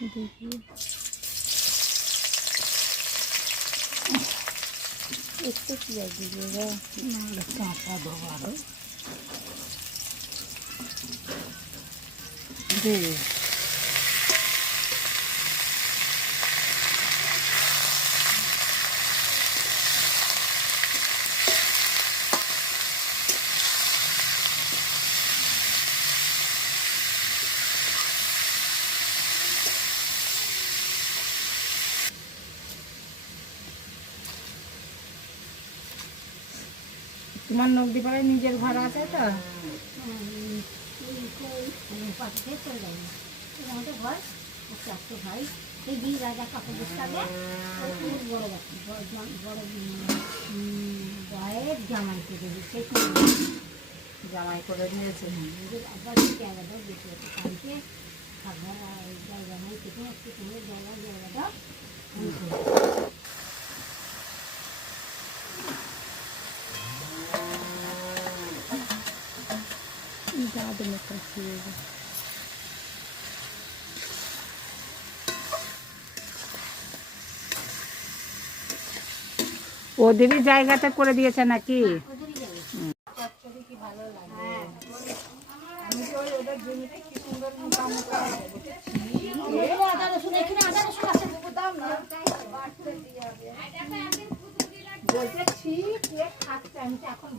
দেখি একটু পেঁয়াজ দিয়ে নাহলে কাঁচা দেবো আরও দে তোমার নগদীপাড়ায় নিজের ঘর আছে তো? আমাদের ঘর চারটে ভাই সেই দিন রাজা কাপড় বসে বড় বড় গায়ের জামাই করে সেই জামাই করে দিয়েছে আবার জায়গাটা বেশি কালকে খাবার জায়গা নাই থেকে একটু তোমার জায়গাটা दाद में कसिएगा ওদেরই জায়গাটা করে দিয়েছে নাকি? এখন